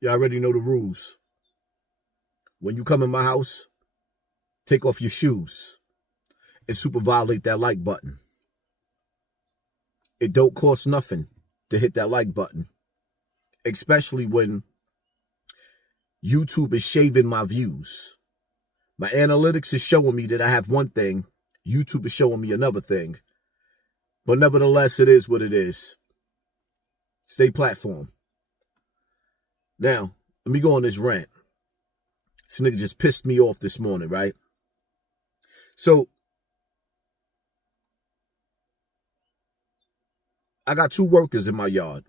You already know the rules. When you come in my house, take off your shoes and super violate that like button. It don't cost nothing to hit that like button, especially when YouTube is shaving my views. My analytics is showing me that I have one thing. YouTube is showing me another thing. But nevertheless, it is what it is. Stay platform. Now, let me go on this rant. This nigga just pissed me off this morning, right? So, I got 2 workers in my yard.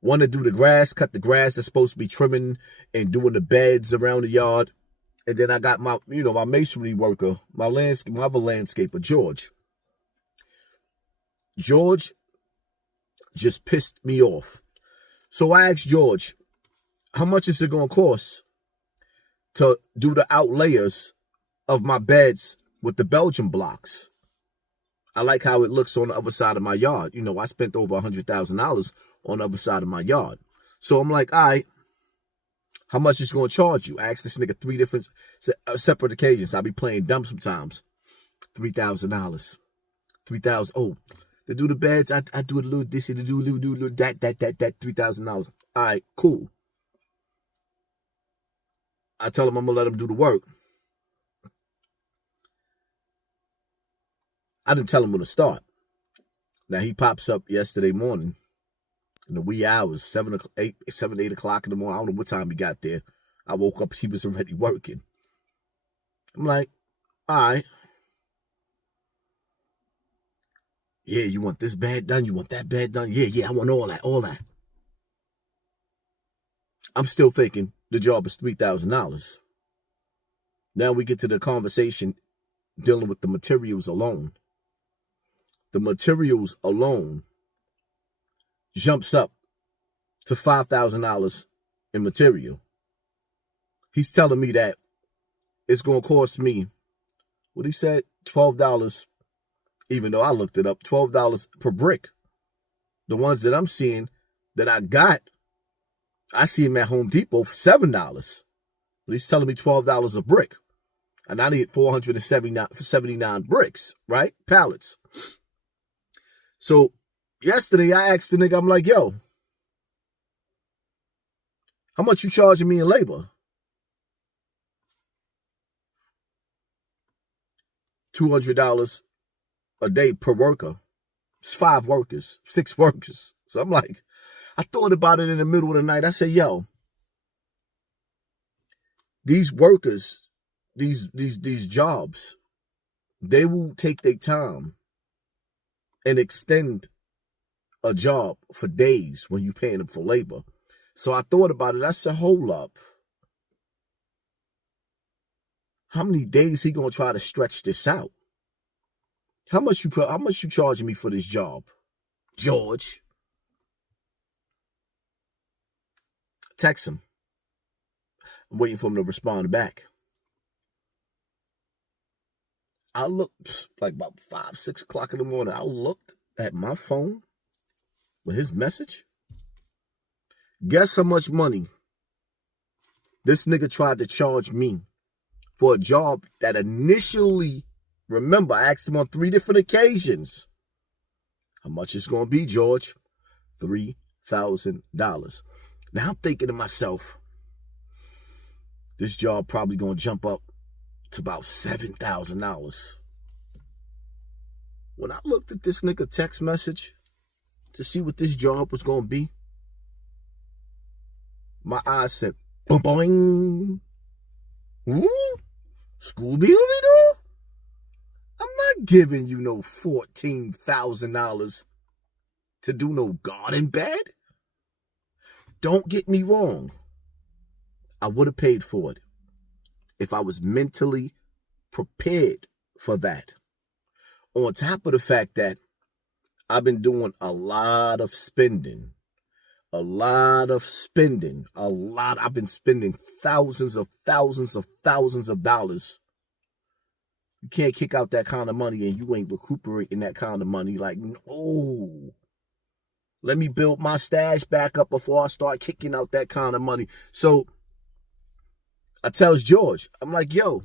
One to do the grass, cut the grass that's supposed to be trimming and doing the beds around the yard. And then I got my, my masonry worker, my other landscaper, George. George just pissed me off. So I asked George, how much is it going to cost to do the outlayers of my beds with the Belgian blocks? I like how it looks on the other side of my yard. I spent over $100,000 on the other side of my yard. So I'm like, all right, how much is going to charge you? I asked this nigga 3 different separate occasions. I be playing dumb sometimes. $3,000. $3,000. Oh, to do the beds, I do a little this, to do a little that, $3,000. All right, cool. I tell him I'm going to let him do the work. I didn't tell him when to start. Now, he pops up yesterday morning in the wee hours, 7, 8 o'clock in the morning. I don't know what time he got there. I woke up, he was already working. I'm like, all right. Yeah, you want this bed done? You want that bed done? Yeah, I want all that. I'm still thinking the job is $3,000. Now we get to the conversation dealing with the materials alone. The materials alone jumps up to $5,000 in material. He's telling me that it's going to cost me, what he said, $12, even though I looked it up, $12 per brick. The ones that I'm seeing that I got, I see them at Home Depot for $7. But he's telling me $12 a brick. And I need 479 bricks, right? Pallets. So yesterday I asked the nigga, I'm like, yo, how much you charging me in labor? $200 a day per worker. It's 5 workers, 6 workers. So I'm like, I thought about it in the middle of the night. I said, yo, these workers, these jobs, they will take their time and extend a job for days when you're paying them for labor. So I thought about it. I said, hold up. How many days he gonna try to stretch this out? How much you charging me for this job, George? Text him. I'm waiting for him to respond back. I looked like about 5, 6 o'clock in the morning. I looked at my phone with his message. Guess how much money this nigga tried to charge me for a job that initially, remember, I asked him on 3 different occasions. How much it's going to be, George? $3,000. Now I'm thinking to myself, this job probably going to jump up to about $7,000. When I looked at this nigga text message to see what this job was going to be, my eyes said, boing, boing. Ooh, Scooby-Doo? I'm not giving you no $14,000 to do no garden bed. Don't get me wrong. I would have paid for it if I was mentally prepared for that. On top of the fact that I've been doing a lot of spending. I've been spending thousands of dollars. You can't kick out that kind of money and you ain't recuperating that kind of money. Like, no. Let me build my stash back up before I start kicking out that kind of money. So I tells George, I'm like, yo,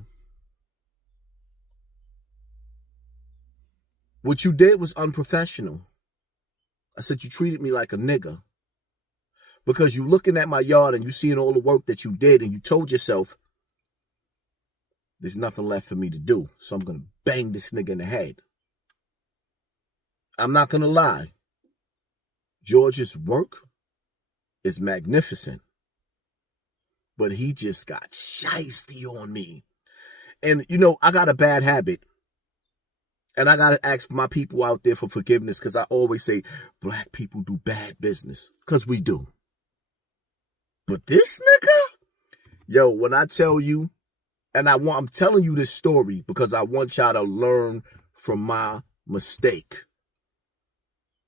what you did was unprofessional. I said, you treated me like a nigga. Because you looking at my yard and you seeing all the work that you did and you told yourself, there's nothing left for me to do. So I'm going to bang this nigga in the head. I'm not going to lie. George's work is magnificent. But he just got shiesty on me. And, you know, I got a bad habit. And I got to ask my people out there for forgiveness because I always say black people do bad business. Because we do. But this nigga, yo, when I tell you, and I'm telling you this story because I want y'all to learn from my mistake.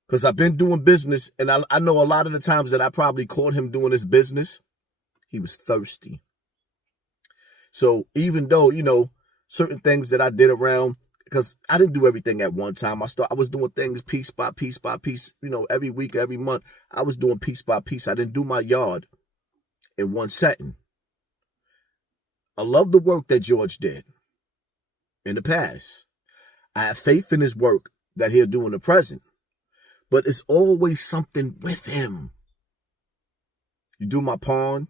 Because I've been doing business, and I know a lot of the times that I probably caught him doing his business, he was thirsty. So even though, you know, certain things that I did around, because I didn't do everything at one time. I was doing things piece by piece by piece, you know, every week, every month. I was doing piece by piece. I didn't do my yard in one setting. I love the work that George did in the past. I have faith in his work that he'll do in the present. But it's always something with him. You do my pawn.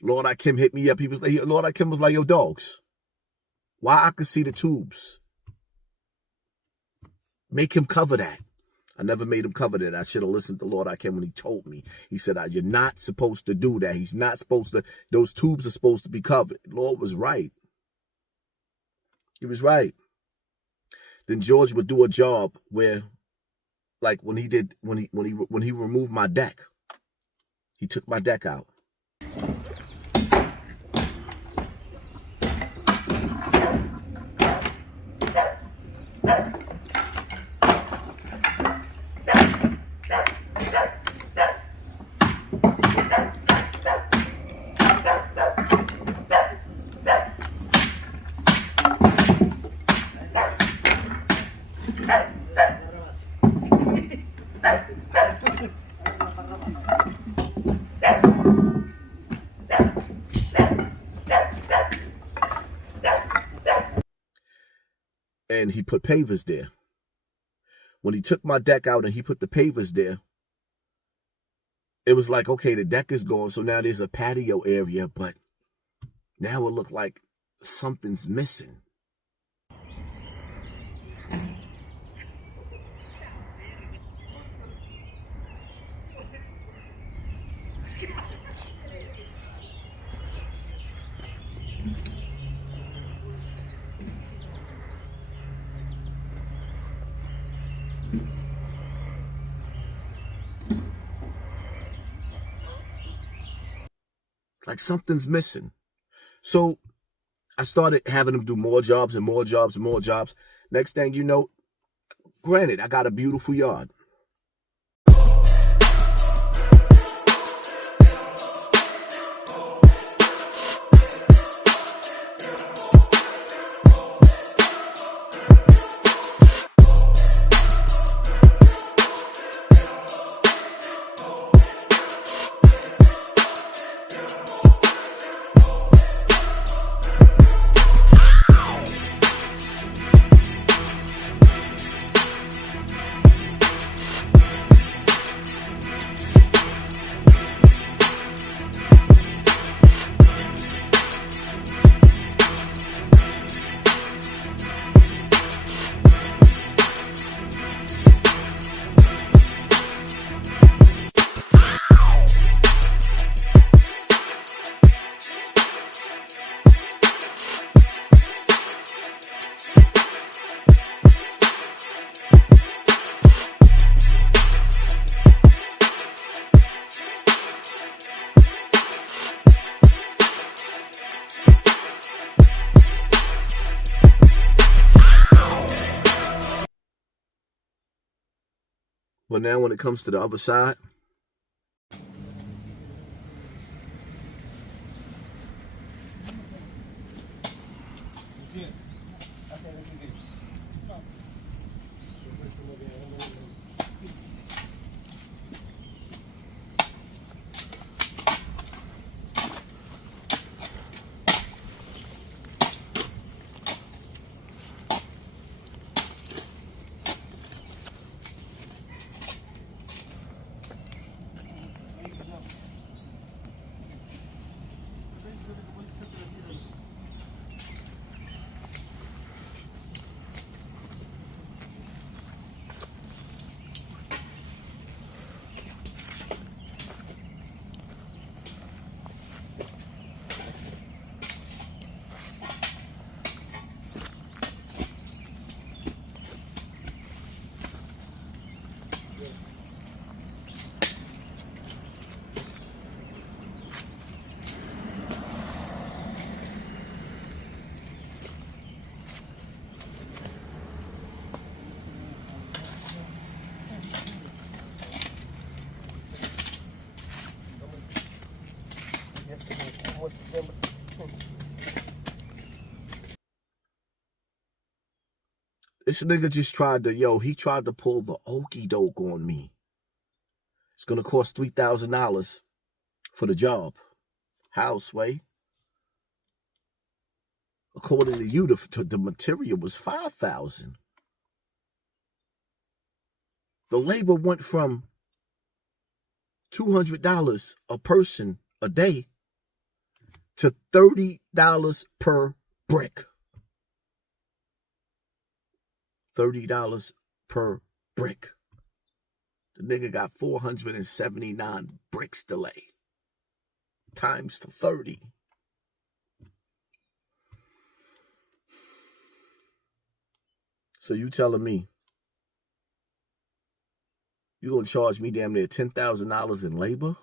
Lord Akim hit me up. He was like, Lord Akim was like, yo, dogs. Why I could see the tubes. Make him cover that. I never made him cover that. I should have listened to Lord Akim when he told me. He said, you're not supposed to do that. He's not supposed to, those tubes are supposed to be covered. Lord was right. He was right. Then George would do a job where, like when he removed my deck, he took my deck out. And he put pavers there. When he took my deck out and he put the pavers there, it was like, okay, the deck is gone. So now there's a patio area, but now it looked like something's missing. Like something's missing. So I started having him do more jobs and more jobs and more jobs. Next thing you know, granted, I got a beautiful yard. But now when it comes to the other side, what them. This nigga just tried to, he tried to pull the okey doke on me. It's going to cost $3,000 for the job. How, Sway? According to you, the material was $5,000. The labor went from $200 a person a day to $30 per brick. $30 per brick. The nigga got 479 bricks to lay. Times to 30. So you telling me you gonna charge me damn near $10,000 in labor?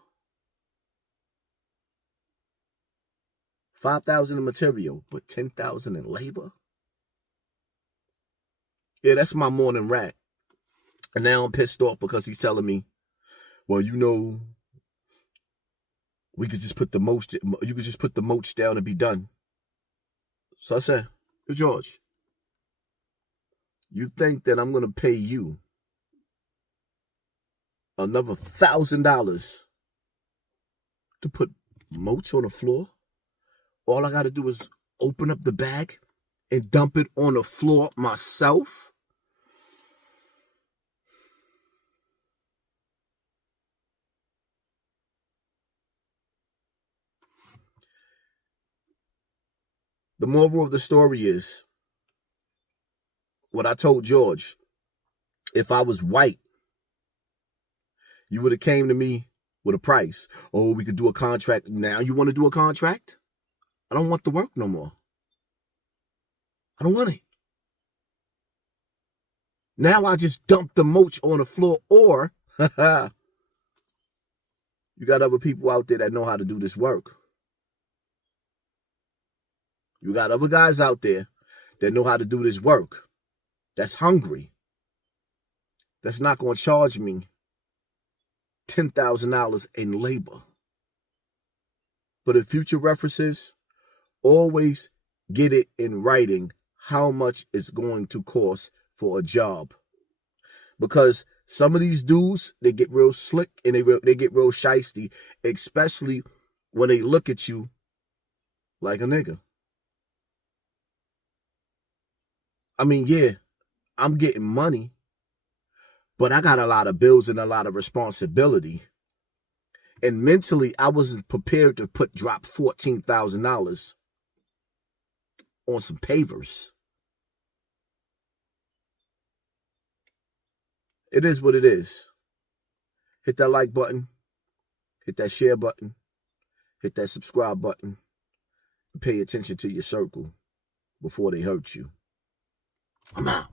$5,000 in material, but $10,000 in labor? Yeah, that's my morning rant. And now I'm pissed off because he's telling me, well, we could just put the mulch, you could just put the mulch down and be done. So I said, hey, George, you think that I'm going to pay you another $1,000 to put mulch on the floor? All I got to do is open up the bag and dump it on the floor myself? The moral of the story is what I told George. If I was white, you would have came to me with a price. Oh, we could do a contract. Now you want to do a contract? I don't want the work no more. I don't want it. Now I just dump the mulch on the floor, or you got other people out there that know how to do this work. You got other guys out there that know how to do this work, that's hungry, that's not going to charge me $10,000 in labor. But in future references, always get it in writing how much it's going to cost for a job. Because some of these dudes, they get real slick and they get real shiesty, especially when they look at you like a nigga. I mean, yeah, I'm getting money, but I got a lot of bills and a lot of responsibility. And mentally, I wasn't prepared to drop $14,000 on some pavers. It is what it is. Hit that like button. Hit that share button. Hit that subscribe button. Pay attention to your circle before they hurt you. I'm out.